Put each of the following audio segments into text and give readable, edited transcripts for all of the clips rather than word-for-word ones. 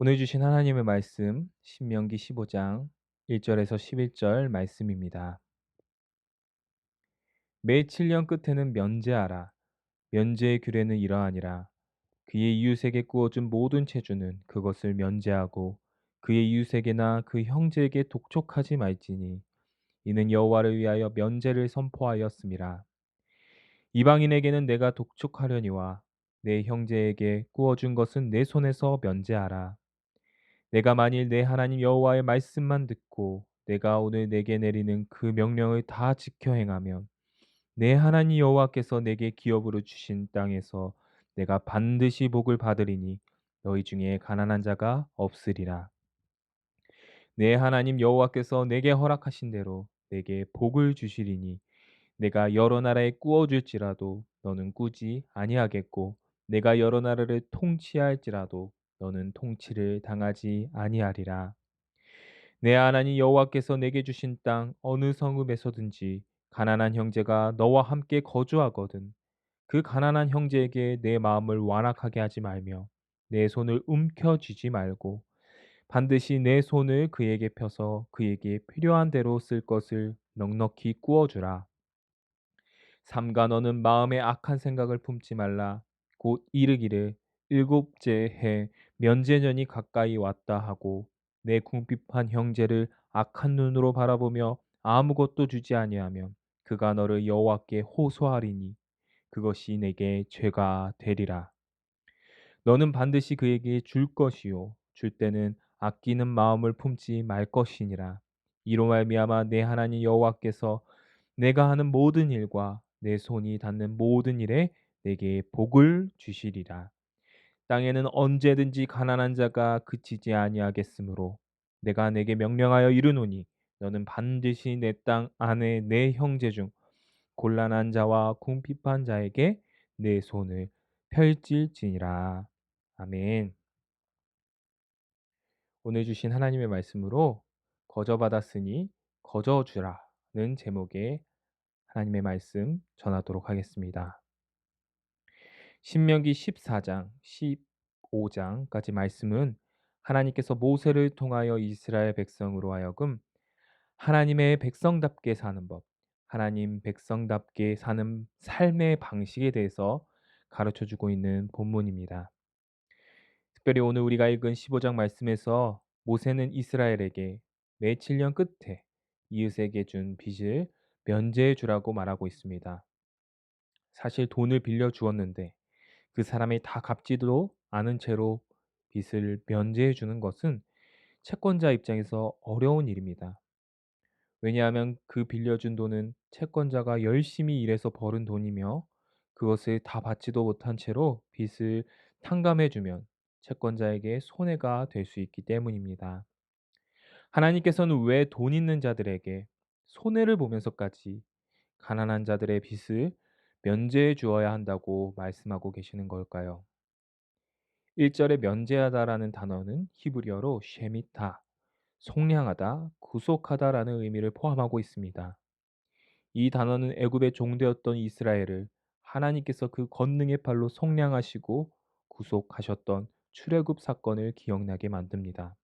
오늘 주신 하나님의 말씀 신명기 15장 1절에서 11절 말씀입니다. 매 7년 끝에는 면제하라. 면제의 규례는 이러하니라. 그의 이웃에게 구워준 모든 체주는 그것을 면제하고 그의 이웃에게나 그 형제에게 독촉하지 말지니 이는 여호와를 위하여 면제를 선포하였음이라. 이방인에게는 내가 독촉하려니와 내 형제에게 구워준 것은 내 손에서 면제하라. 내가 만일 내 하나님 여호와의 말씀만 듣고 내가 오늘 내게 내리는 그 명령을 다 지켜 행하면 내 하나님 여호와께서 내게 기업으로 주신 땅에서 내가 반드시 복을 받으리니 너희 중에 가난한 자가 없으리라. 내 하나님 여호와께서 내게 허락하신 대로 내게 복을 주시리니 내가 여러 나라에 꾸어 줄지라도 너는 꾸지 아니하겠고 내가 여러 나라를 통치할지라도 너는 통치를 당하지 아니하리라. 내 하나님 여호와께서 내게 주신 땅 어느 성읍에서든지 가난한 형제가 너와 함께 거주하거든 그 가난한 형제에게 내 마음을 완악하게 하지 말며 내 손을 움켜쥐지 말고 반드시 내 손을 그에게 펴서 그에게 필요한 대로 쓸 것을 넉넉히 구워주라. 삼가 너는 마음에 악한 생각을 품지 말라. 곧 이르기를 일곱째 해 면제년이 가까이 왔다 하고 내 궁핍한 형제를 악한 눈으로 바라보며 아무것도 주지 아니하면 그가 너를 여호와께 호소하리니 그것이 내게 죄가 되리라. 너는 반드시 그에게 줄 것이요 줄 때는 아끼는 마음을 품지 말 것이니라. 이로 말미암아 내 하나님 여호와께서 내가 하는 모든 일과 내 손이 닿는 모든 일에 내게 복을 주시리라. 땅에는 언제든지 가난한 자가 그치지 아니하겠으므로 내가 내게 명령하여 이르노니 너는 반드시 내 땅 안에 내 형제 중 곤란한 자와 궁핍한 자에게 내 손을 펼칠지니라. 아멘. 오늘 주신 하나님의 말씀으로 거저받았으니 거저주라는 제목의 하나님의 말씀 전하도록 하겠습니다. 신명기 14장, 15장까지 말씀은 하나님께서 모세를 통하여 이스라엘 백성으로 하여금 하나님의 백성답게 사는 법, 하나님 백성답게 사는 삶의 방식에 대해서 가르쳐 주고 있는 본문입니다. 특별히 오늘 우리가 읽은 15장 말씀에서 모세는 이스라엘에게 매 7년 끝에 이웃에게 준 빚을 면제해 주라고 말하고 있습니다. 사실 돈을 빌려 주었는데 그 사람이 다 갚지도 않은 채로 빚을 면제해 주는 것은 채권자 입장에서 어려운 일입니다. 왜냐하면 그 빌려준 돈은 채권자가 열심히 일해서 벌은 돈이며 그것을 다 받지도 못한 채로 빚을 탕감해 주면 채권자에게 손해가 될 수 있기 때문입니다. 하나님께서는 왜 돈 있는 자들에게 손해를 보면서까지 가난한 자들의 빚을 면제해 주어야 한다고 말씀하고 계시는 걸까요? 1절에 면제하다라는 단어는 히브리어로 쉐미타, 속량하다, 구속하다라는 의미를 포함하고 있습니다. 이 단어는 애굽의 종되었던 이스라엘을 하나님께서 그 권능의 팔로 속량하시고 구속하셨던 출애굽 사건을 기억나게 만듭니다.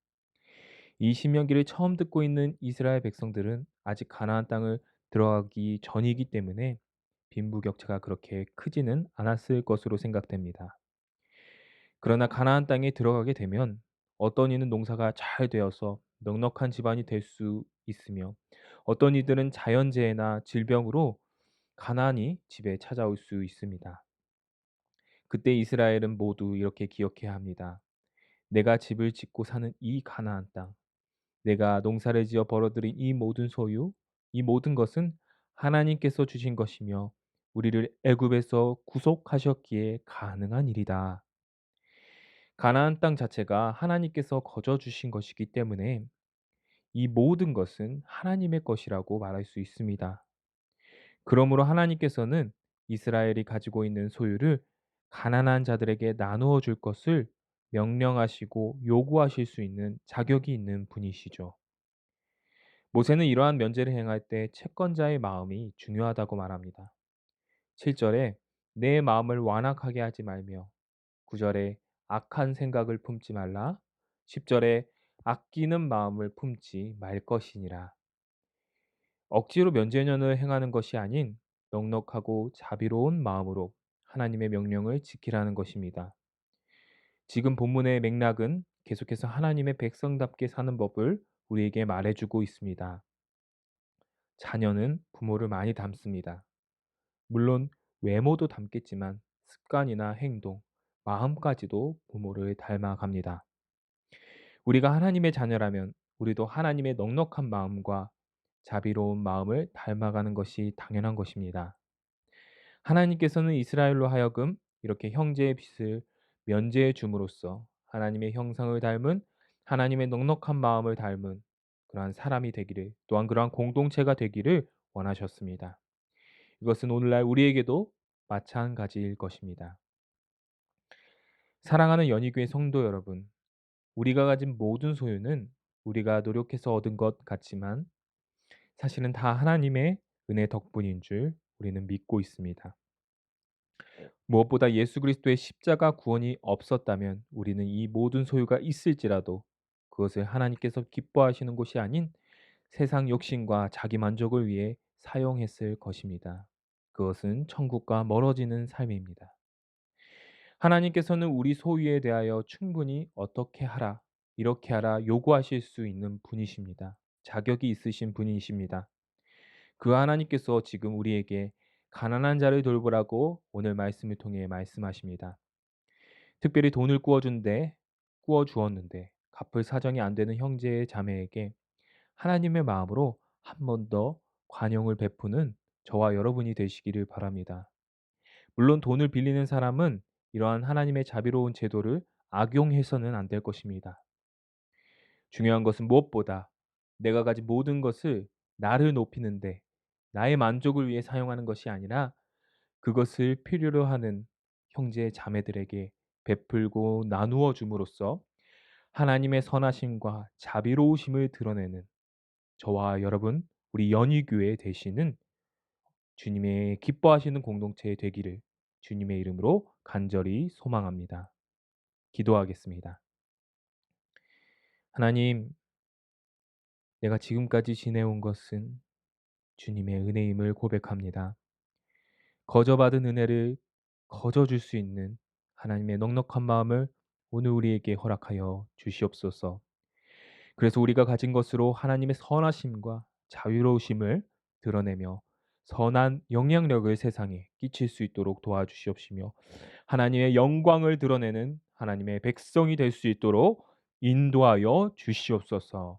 이 신명기를 처음 듣고 있는 이스라엘 백성들은 아직 가나안 땅을 들어가기 전이기 때문에 빈부격차가 그렇게 크지는 않았을 것으로 생각됩니다. 그러나 가나안 땅에 들어가게 되면 어떤 이는 농사가 잘 되어서 넉넉한 집안이 될 수 있으며 어떤 이들은 자연재해나 질병으로 가난이 집에 찾아올 수 있습니다. 그때 이스라엘은 모두 이렇게 기억해야 합니다. 내가 집을 짓고 사는 이 가나안 땅, 내가 농사를 지어 벌어들인 이 모든 소유, 이 모든 것은 하나님께서 주신 것이며 우리를 애굽에서 구속하셨기에 가능한 일이다. 가나안 땅 자체가 하나님께서 거저 주신 것이기 때문에 이 모든 것은 하나님의 것이라고 말할 수 있습니다. 그러므로 하나님께서는 이스라엘이 가지고 있는 소유를 가난한 자들에게 나누어 줄 것을 명령하시고 요구하실 수 있는 자격이 있는 분이시죠. 모세는 이러한 면제를 행할 때 채권자의 마음이 중요하다고 말합니다. 7절에 내 마음을 완악하게 하지 말며 9절에 악한 생각을 품지 말라. 10절에 아끼는 마음을 품지 말 것이니라. 억지로 면제년을 행하는 것이 아닌 넉넉하고 자비로운 마음으로 하나님의 명령을 지키라는 것입니다. 지금 본문의 맥락은 계속해서 하나님의 백성답게 사는 법을 우리에게 말해주고 있습니다. 자녀는 부모를 많이 닮습니다. 물론 외모도 닮겠지만 습관이나 행동, 마음까지도 부모를 닮아갑니다. 우리가 하나님의 자녀라면 우리도 하나님의 넉넉한 마음과 자비로운 마음을 닮아가는 것이 당연한 것입니다. 하나님께서는 이스라엘로 하여금 이렇게 형제의 빚을 면제해 줌으로써 하나님의 형상을 닮은, 하나님의 넉넉한 마음을 닮은 그러한 사람이 되기를, 또한 그러한 공동체가 되기를 원하셨습니다. 이것은 오늘날 우리에게도 마찬가지일 것입니다. 사랑하는 연희교회 성도 여러분, 우리가 가진 모든 소유는 우리가 노력해서 얻은 것 같지만 사실은 다 하나님의 은혜 덕분인 줄 우리는 믿고 있습니다. 무엇보다 예수 그리스도의 십자가 구원이 없었다면 우리는 이 모든 소유가 있을지라도 그것을 하나님께서 기뻐하시는 것이 아닌 세상 욕심과 자기 만족을 위해 사용했을 것입니다. 그것은 천국과 멀어지는 삶입니다. 하나님께서는 우리 소유에 대하여 충분히 어떻게 하라, 이렇게 하라 요구하실 수 있는 분이십니다. 자격이 있으신 분이십니다. 그 하나님께서 지금 우리에게 가난한 자를 돌보라고 오늘 말씀을 통해 말씀하십니다. 특별히 돈을 구워 주었는데 갚을 사정이 안 되는 형제 자매에게 하나님의 마음으로 한 번 더 관용을 베푸는 저와 여러분이 되시기를 바랍니다. 물론 돈을 빌리는 사람은 이러한 하나님의 자비로운 제도를 악용해서는 안 될 것입니다. 중요한 것은 무엇보다 내가 가진 모든 것을 나를 높이는데 나의 만족을 위해 사용하는 것이 아니라 그것을 필요로 하는 형제 자매들에게 베풀고 나누어 줌으로써 하나님의 선하심과 자비로우심을 드러내는 저와 여러분, 우리 연희교회 되시는 주님의 기뻐하시는 공동체 되기를 주님의 이름으로 간절히 소망합니다. 기도하겠습니다. 하나님, 내가 지금까지 지내온 것은 주님의 은혜임을 고백합니다. 거저받은 은혜를 거저줄 수 있는 하나님의 넉넉한 마음을 오늘 우리에게 허락하여 주시옵소서. 그래서 우리가 가진 것으로 하나님의 선하심과 자유로우심을 드러내며 선한 영향력을 세상에 끼칠 수 있도록 도와주시옵시며 하나님의 영광을 드러내는 하나님의 백성이 될 수 있도록 인도하여 주시옵소서.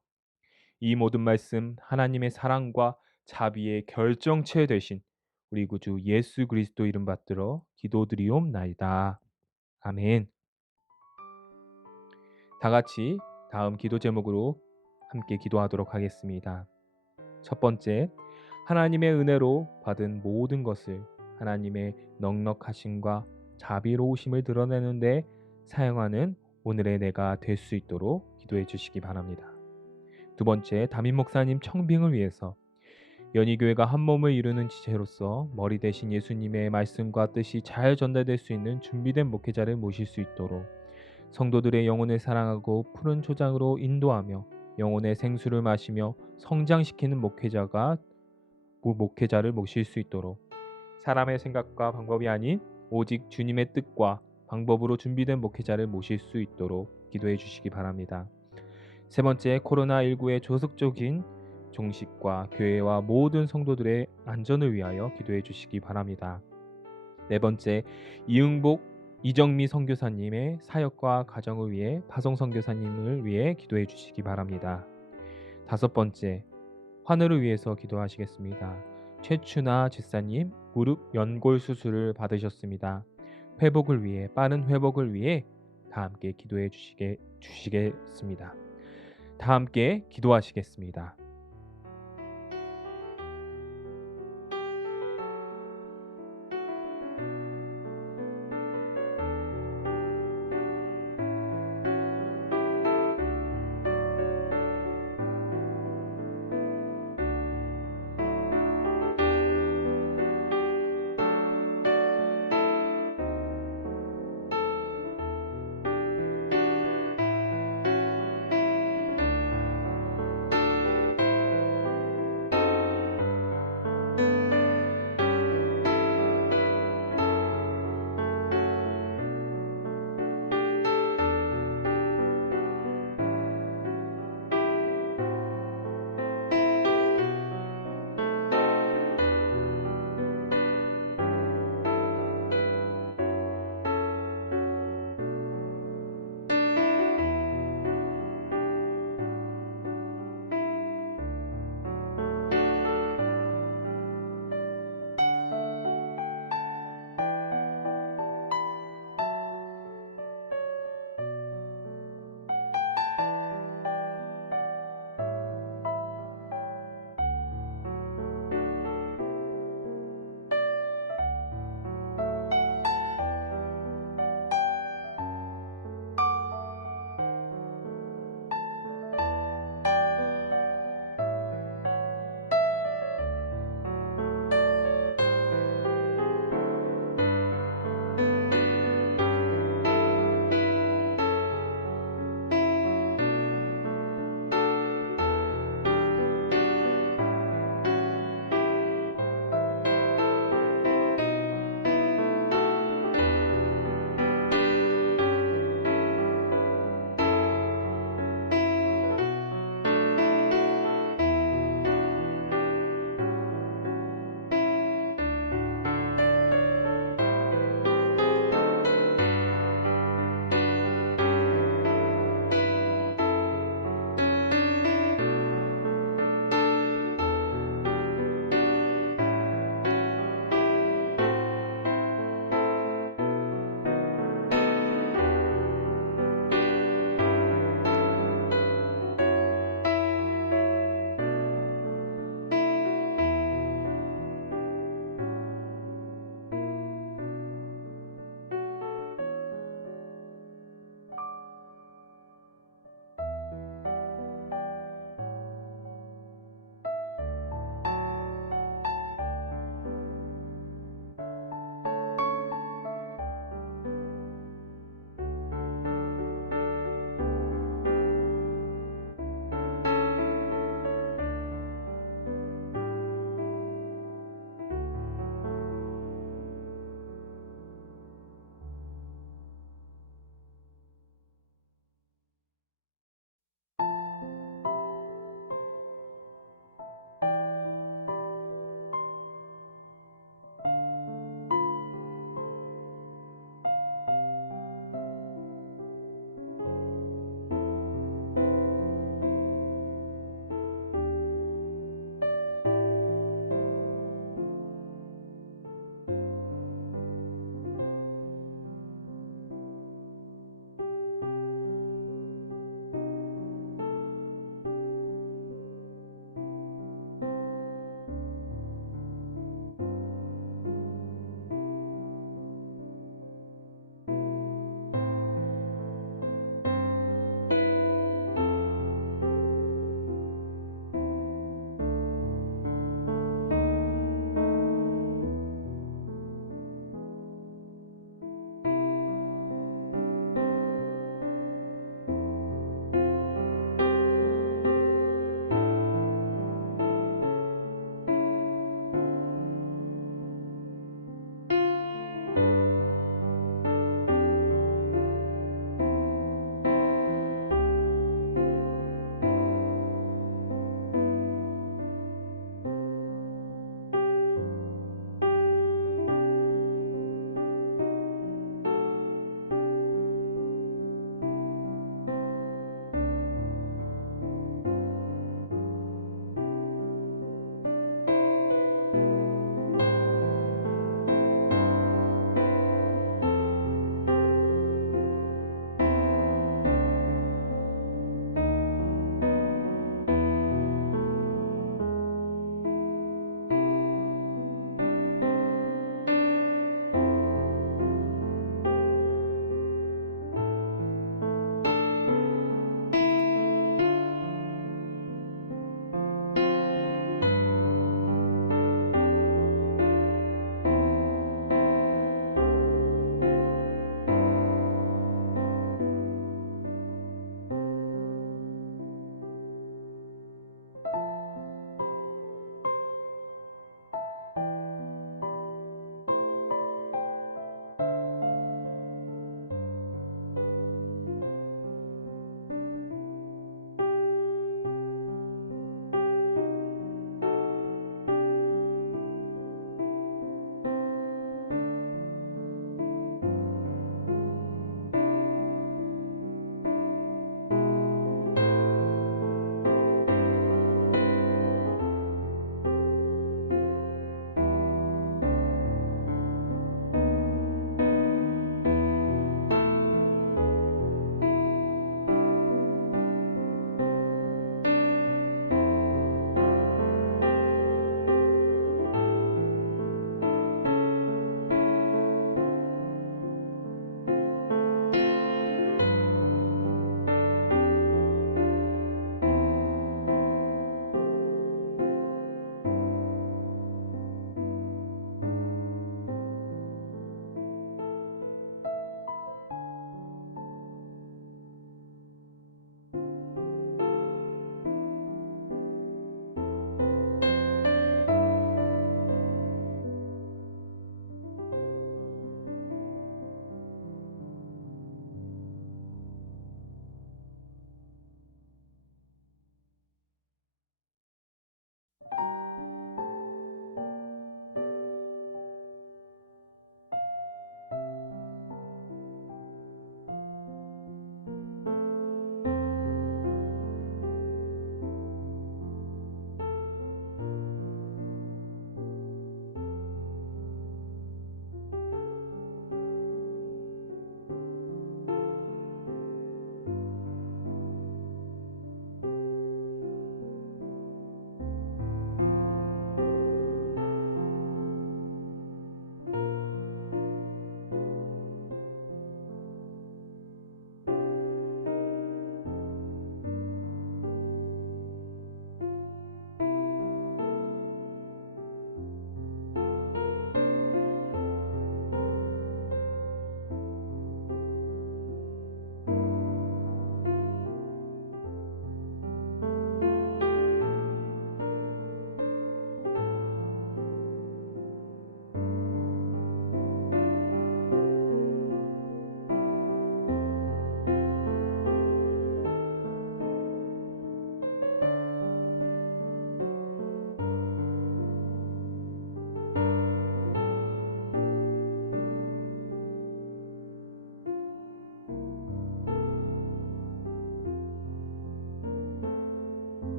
이 모든 말씀 하나님의 사랑과 자비의 결정체 되신 우리 구주 예수 그리스도 이름 받들어 기도드리옵나이다. 아멘. 다 같이 다음 기도 제목으로 함께 기도하도록 하겠습니다. 첫 번째, 하나님의 은혜로 받은 모든 것을 하나님의 넉넉하심과 자비로우심을 드러내는 데 사용하는 오늘의 내가 될 수 있도록 기도해 주시기 바랍니다. 두 번째, 담임 목사님 청빙을 위해서 연희교회가 한 몸을 이루는 지체로서 머리 대신 예수님의 말씀과 뜻이 잘 전달될 수 있는 준비된 목회자를 모실 수 있도록 성도들의 영혼을 사랑하고 푸른 초장으로 인도하며 영혼의 생수를 마시며 성장시키는 목회자를 모실 수 있도록 사람의 생각과 방법이 아닌 오직 주님의 뜻과 방법으로 준비된 목회자를 모실 수 있도록 기도해 주시기 바랍니다. 세 번째, 코로나19의 조속적인 종식과 교회와 모든 성도들의 안전을 위하여 기도해 주시기 바랍니다. 네 번째, 이정미 선교사님의 사역과 가정을 위해 파송 선교사님을 위해 기도해 주시기 바랍니다. 다섯 번째, 환우를 위해서 기도하시겠습니다. 최춘아 집사님 무릎 연골 수술을 받으셨습니다. 빠른 회복을 위해 다 함께 기도해 주시겠습니다. 다 함께 기도하시겠습니다.